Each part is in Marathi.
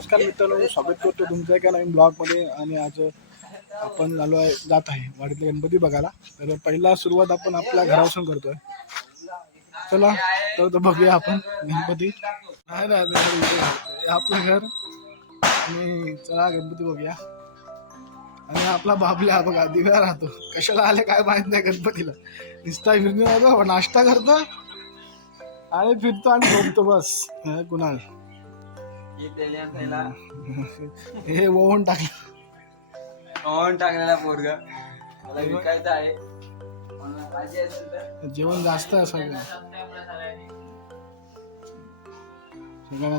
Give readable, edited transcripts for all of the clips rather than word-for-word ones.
नमस्कार मित्रांनो, स्वागत करतो तुमच्या एका नवीन ब्लॉगमध्ये. आणि आज आपण जात आहे वाडीतले गणपती बघायला. तर पहिला सुरुवात आपण आपल्या घरापासून करतोय. चला तर बघूया आपण गणपती. नाही ना आपलं घर. आणि चला गणपती बघूया. आणि आपला बाबल्या बघा दिव्या राहतो, कशाला आले काय माहित नाही गणपतीला. नुसता फिरून राहतो, नाश्ता करतो आणि फिरतो आणि झोपतो बस. कुणाल हे ओव्हन टाकलेला पोरगा मला विकायचं आहे. जेवण जास्त आहे सगळ्यांना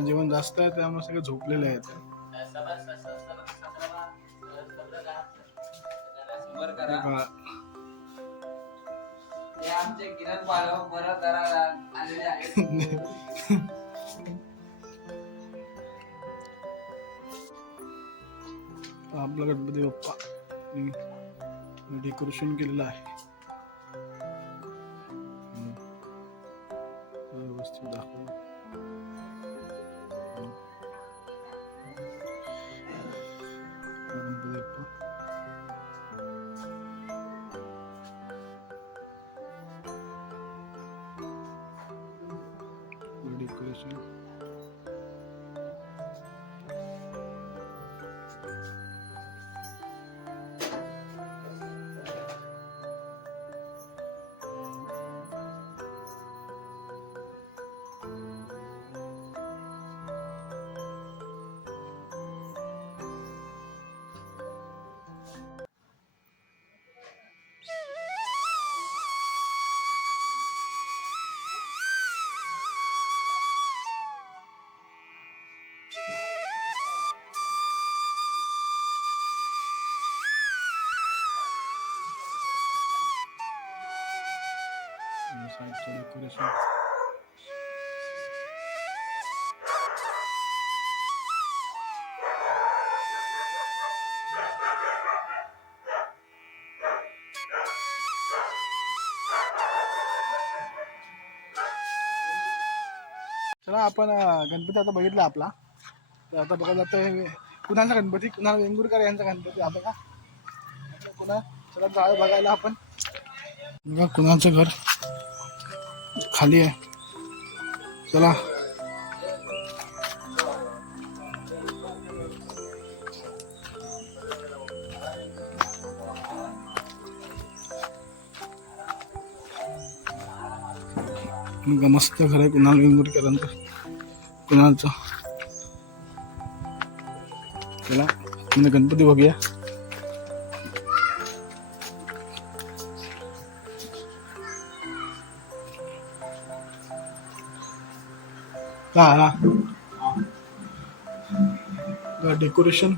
जेवण जास्त आहे, त्यामुळे सगळे झोपलेले आहेत. आमचे किरण बाळव बरं करायला आलेले आहेत. आपला गणपती बाप्पा डेकोरेशन केलेलं आहे. व्यवस्थित दाखव. गणपती बाप्पा डेकोरेशन. साईडचं डेकोरेशन. चला आपण गणपती आता बघितला आपला. तर आता बघा जातोय कुणाचा गणपती, कुणाल वेंगुर्कर यांचा गणपती. आता का कुणा चला जाळ बघायला आपण. बघा कुणाचं घर खाली आहे. चला मस्त घर आहे कुणाल वेंगुर्करांचं, कुणालचं. चला गणपती बघूया. डेकोरेशन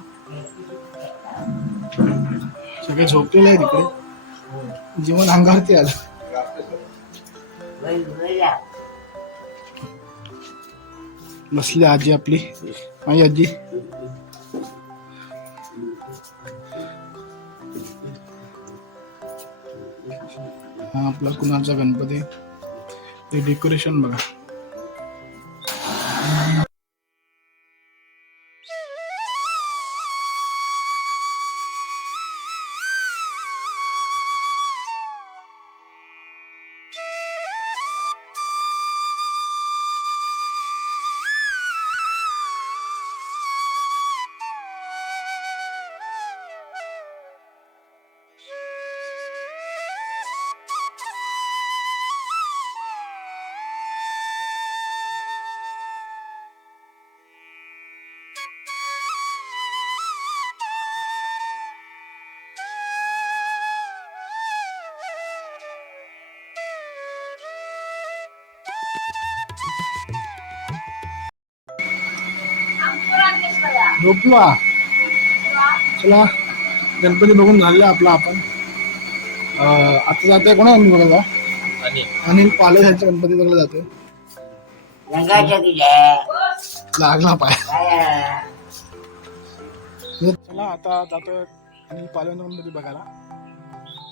सगळे झोपलेले आहे तिकडे. जेवण अंगावरती आलं. बसली आजी आपली, माझी आजी. हा आपला कुणाचा गणपती. ते डेकोरेशन बघा. झोपला. चला गणपती बघून झाले आपला. आपण आता जातोय कोणा बघायला. अनिल पाले ह्यांच्या गणपती बघायला जातोय. लागला पाय. चला आता जातोय अनिल पाले गणपती बघायला.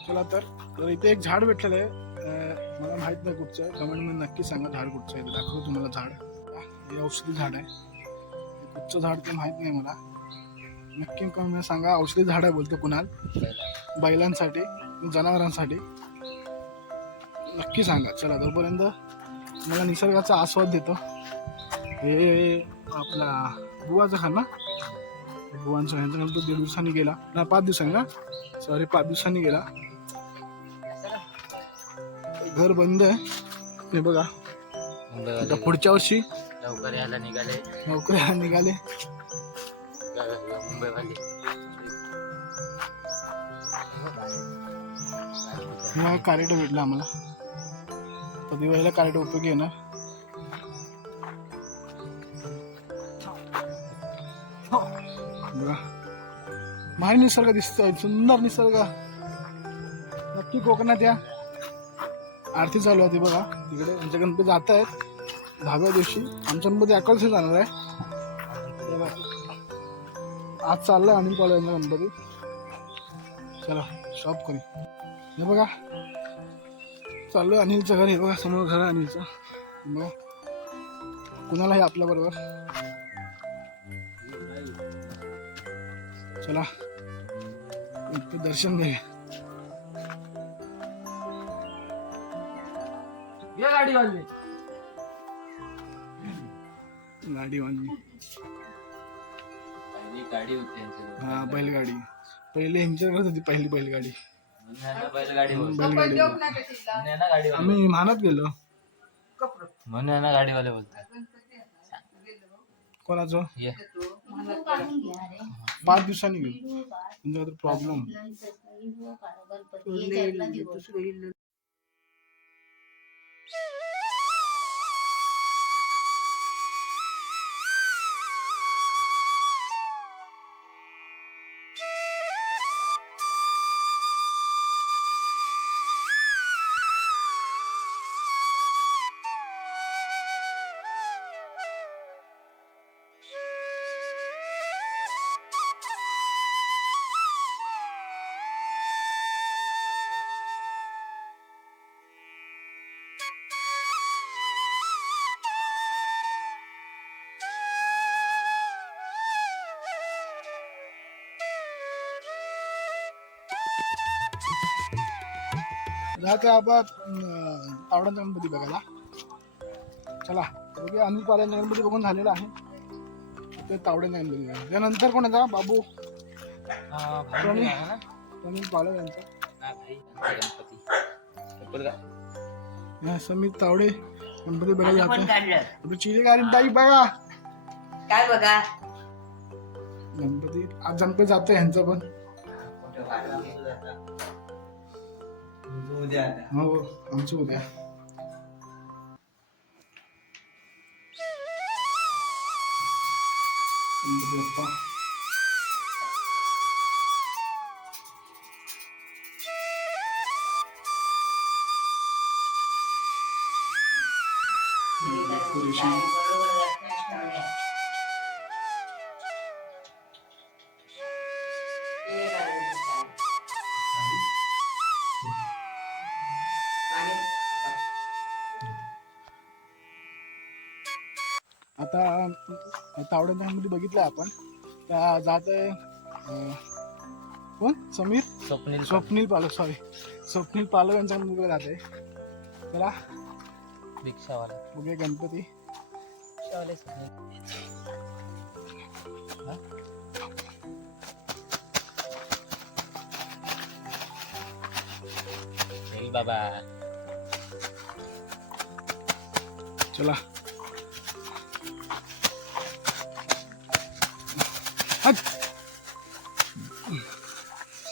चला तर इथे एक झाड भेटलेलं आहे. मला माहित नाही कुठचं आहे, कमेंट मध्ये नक्की सांगा झाड कुठचं आहे. दाखवतो तुम्हाला झाड. हे औषधी झाड आहे. कुठचं झाड ते माहित नाही मला, नक्की कमी सांगा. औषधी झाड आहे बोलतो कुणाल, बैलांसाठी जनावरांसाठी नक्की सांगा. चला तोपर्यंत मला निसर्गाचा आस्वाद देतो. हे आपला बुवाचा खा ना, बुवांचा ह्यांचा नंतर 1.5 दिवसांनी गेला ना, 5 दिवसांनी ना, सॉरी 5 दिवसांनी गेला. घर बंद आहे हे बघा. आता पुढच्या वर्षी लवकर यायला निघाले नोकऱ्या निघाले. मुंबईवाले. हा कारेट भेटला आम्हाला, तर दिवाळीला कारेट उपयोगी येणार. बघा भारी निसर्ग दिसतोय, सुंदर निसर्ग. नक्की कोकणात या. आरती चालू आहे ती बघा तिकडे. आमचे गणपती जात आहेत 10व्या दिवशी. आमच्या गणपती अकलसे जाणार आहे. आज चाललंय अनिल कॉलेजचा गणपती. चला शॉप करू. हे बघा चालू आहे अनिलचं घर. हे बघा समोर घर आहे अनिलचं. बघा कुणाला आहे आपल्या बरोबर. चला दर्शन घे. गाडी वाजली. गाडी बांधली. गाडी होती यांच्याकडे. हा बैलगाडी पहिले ह्यांच्याकडे होती, पहिली बैलगाडी. बैलगाडी बैलगाडी गाडी आम्ही महानात गेलो. म्हणून यांना गाडीवाले बोलतात. कोणाचं ये 5 दिवसांनी गेलो. तुमच्याकडे प्रॉब्लेम. जाते आपण तावड्यांचा गणपती बघायला. चला बघूया. अनिल पाऱ्यांचा गणपती बघून झालेला आहे. ते तावड्यांचा गणपती बघा. त्यानंतर कोणाचा बाबू अनिल पाले यांचा. समीर तावडे गणपती बघायला जाते. चिरे गाडी ताई बघा काय बघा गणपती. आज गणपती जाते ह्यांचा पण. हो आमचं उद्या. गणपती बाप्पा. आता तावड्यांच्या मध्ये बघितलं आपण. त्या जात आहे कोण समीर स्वप्नील पालक, सॉरी स्वप्नील पालक यांच्या मध्ये जाते. चला रिक्षावाला बघूया गणपती. बाबा चला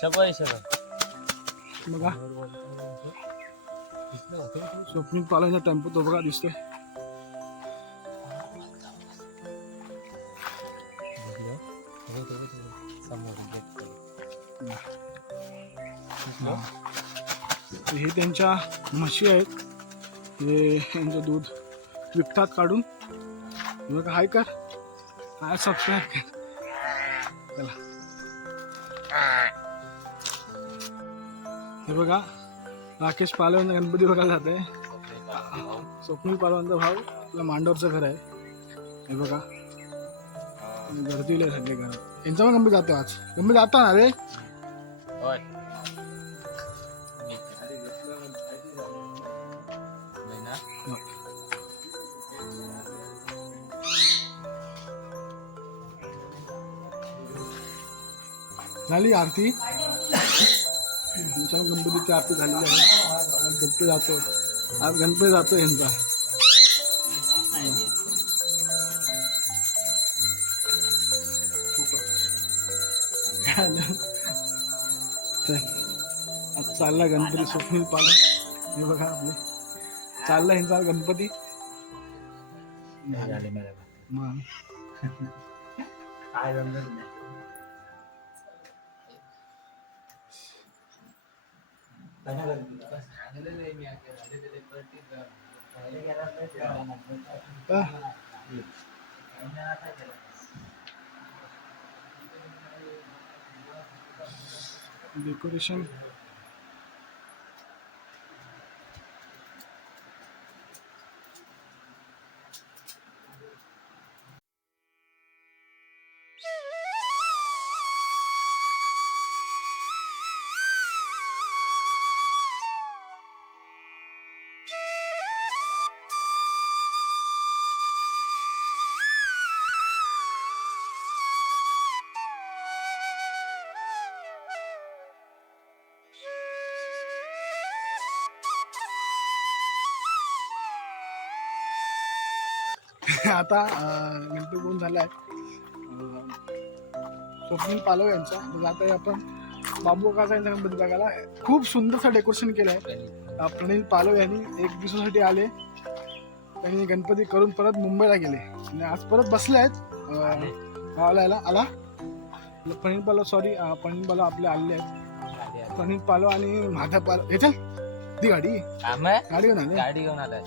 शबाई शबाई बघा. स्वप्नील पालाचा टेम्पो तो बघा दिसतोय. हे त्यांच्या म्हशी आहेत. हे यांचं दूध विकतात काढून. बघा हाय कर, हाय सबस्क्राईब कर. चला हे बघा राकेश पालवांचा गणपती बघायला जाते. स्वप्नील पालवांचा भाऊ आपला मांडवरचं घर आहे. हे बघा गर्दी लय सगळे घरात. यांचा पण गणपती जातो आज. गणपती जाता ना रे? होय झाली आरती. तुमच्या गणपतीची आरती झालेली आहे. आज गणपती जातो. आज गणपती जातो यांचा. आता चालला गणपती स्वप्नील पाला. हे बघा आपले चालला यांचा गणपती. मग काय जमलं नाही. डेकोरेशन आता गणपती बघून झाला आहे. स्वप्नील पालव यांचा. तर आता आहे आपण बाबू काका यांचा गणपती बघायला. खूप सुंदरसं डेकोरेशन केलं आहे. प्रणील पालव यांनी 1 दिवसासाठी आले. त्यांनी गणपती करून परत मुंबईला गेले आणि आज परत बसले आहेत गावाला. आला प्रणील पालव, सॉरी प्रणील पालव आपले आले आहेत. प्रणील पालव आणि माझा पालव. येते ती गाडी घेऊन आले. गाडी घेऊन आलाय.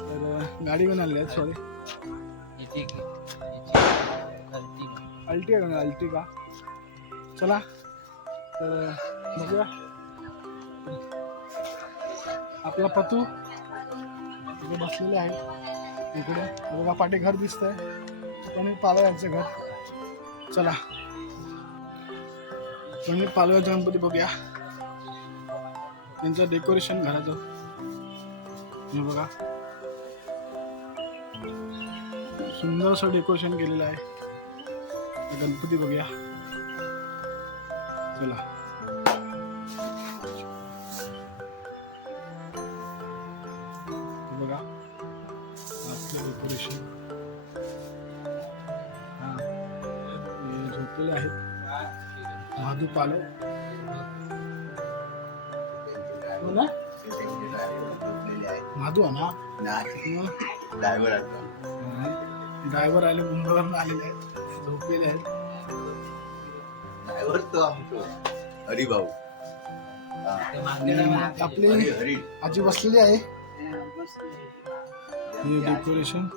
तर गाडी घेऊन आले आहेत. सॉरी अल्टिगा घेऊन अल्टिगा. चला तर बघूया. आपला पतू इकडे बसलेले आहे. इकडे बघा पाठी घर दिसतंय. प्रणील पालव यांचं घर. चला प्रणील पालवाचं गणपती बघूया. त्यांचं डेकोरेशन घराचं हे बघा. सुंदर असं डेकोरेशन केलेलं आहे. गणपती बघूया. चला बघा आपलं डेकोरेशन. हा हे झोपलेले आहेत. महादू पालव हो ना? महादू आहे ना? ड्रायव्हर आले, मुंबईवरून आलेले आहेत. झोपलेले आहेत. हरिभाऊ आपली आजी बसलेली आहे. हे डेकोरेशन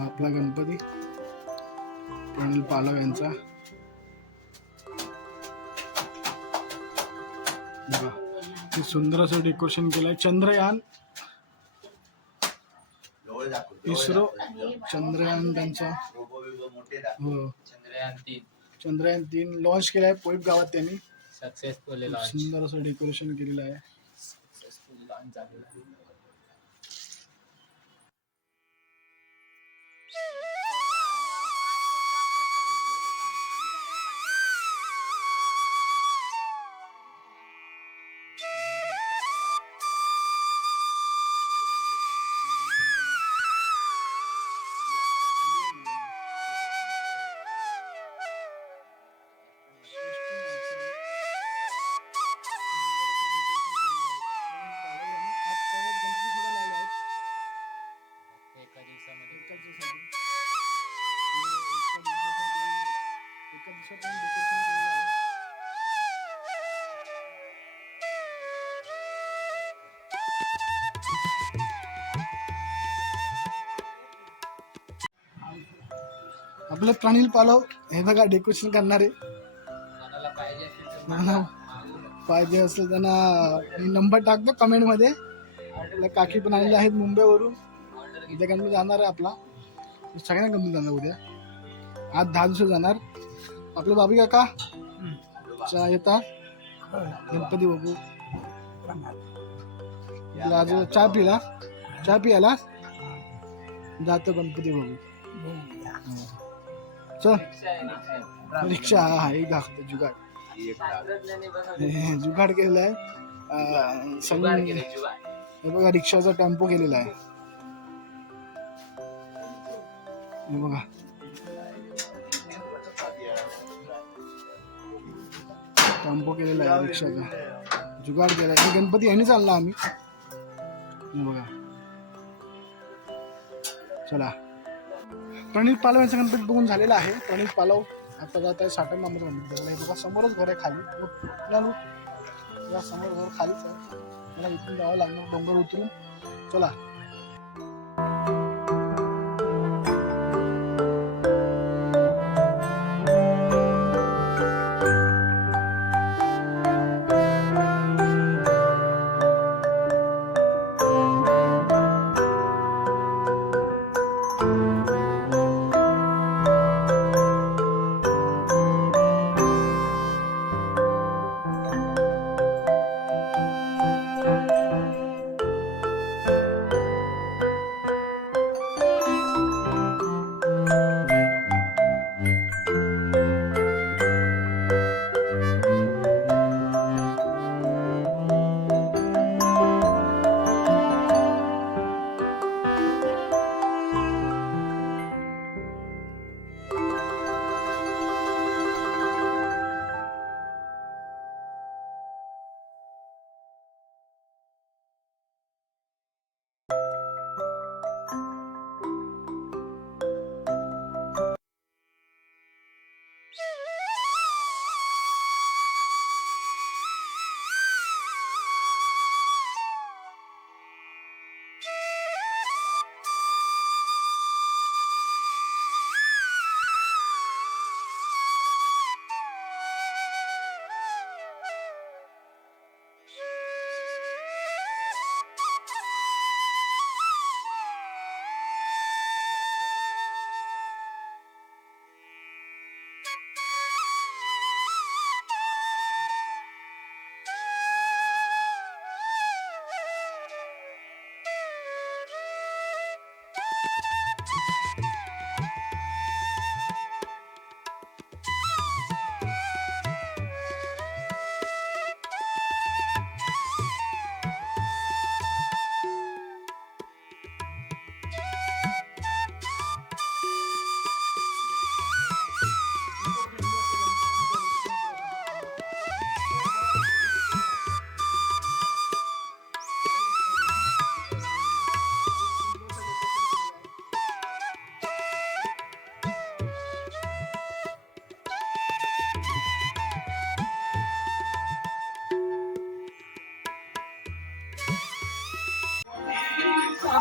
आपला गणपती प्रणील पालव यांचा. बघा हे सुंदर असं डेकोरेशन केलंय. चंद्रयान इस्रो चंद्रयान त्यांचा हो चंद्रयान 3 लॉन्च केलाय पोईप गावात त्यांनी. सक्सेसफुल सुंदर असं डेकोरेशन केलेलं आहे. लॉन्च झालेलं आहे. आपलं प्रणील पालव हे बघा डेकोरेशन करणारे. पाहिजे असेल त्यांना मी नंबर टाकतो कमेंटमध्ये. आपल्या काकी पण आलेल्या आहेत मुंबईवरून. उद्या गणपती जाणार आहे आपला, सगळ्यांना गणपती जाणार उद्या. आज 10 दिवस जाणार आपले बाबी काका. येतात गणपती बघू. आज चहा पियाला जातो गणपती बघू. चल रिक्षा हा एक दाखवतो जुगाड. जुगाड केलेला आहे. हे बघा रिक्षाचा टेम्पो केलेला आहे. हे बघा टेम्पो केलेला आहे रिक्षाचा. जुगाड केलाय. गणपती यांनी चालला आम्ही. हे बघा चला. प्रणित पालव यांचा गणपती बघून झालेला आहे. प्रणित पालव आता जात आहे साठण नंबर गणपती. हे बघा समोरच घर आहे खाली. समोर घर खालीच आहे. मला इथून जावं लागणार डोंगर उतरून. चला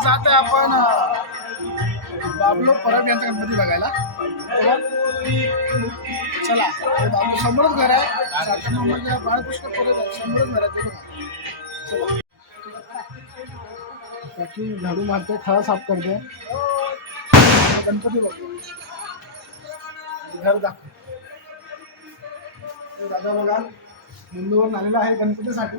जात आहे आपण बाबलो परब यांचा गणपती बघायला. चला बाबलो समोरच घर आहे. बाळकृष्ण परब समोरच घर आहे. चला बाकी झाडू मारते खळा साफ करते. गणपती बघतो घर दाखव. दादा बघा मुंबईवरून आलेला आहे गणपतीसाठी.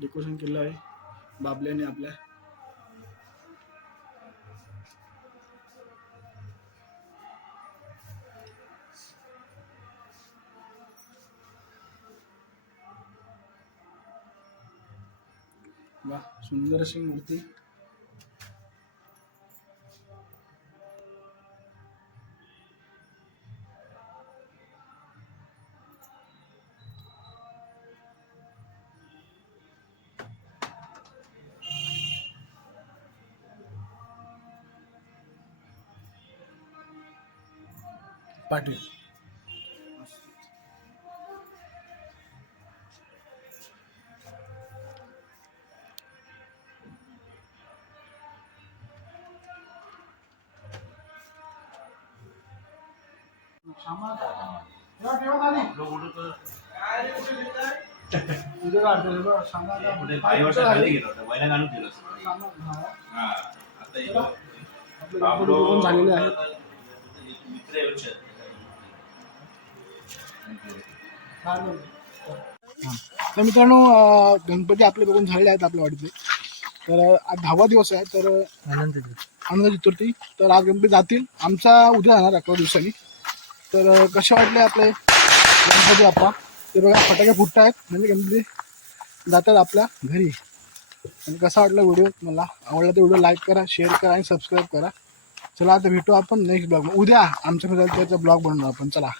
डेकोरेशन केलं आहे बाबल्याने आपल्या. वाह सुंदर अशी मूर्ती. पाटील. झालेले आहेत. तर मित्रांनो गणपती आपले बघून झालेले आहेत आपल्या वाडीचे. तर आज 10वा दिवस आहे. तर आनंद चतुर्थी. तर आज गणपती जातील. आमचा उद्या जाणार 11 दिवसांनी. तर कसे वाटले आपले गणपती बाप्पा? ते बघा फटाके फुटत आहेत म्हणजे गणपती जातात आपल्या घरी. आणि कसा वाटला व्हिडिओ? मला आवडला तर व्हिडिओ लाईक करा, शेअर करा आणि सबस्क्राईब करा. चला आता भेटू आपण नेक्स्ट ब्लॉग. उद्या आमच्या फिरायचा ब्लॉग बनवू आपण. चला.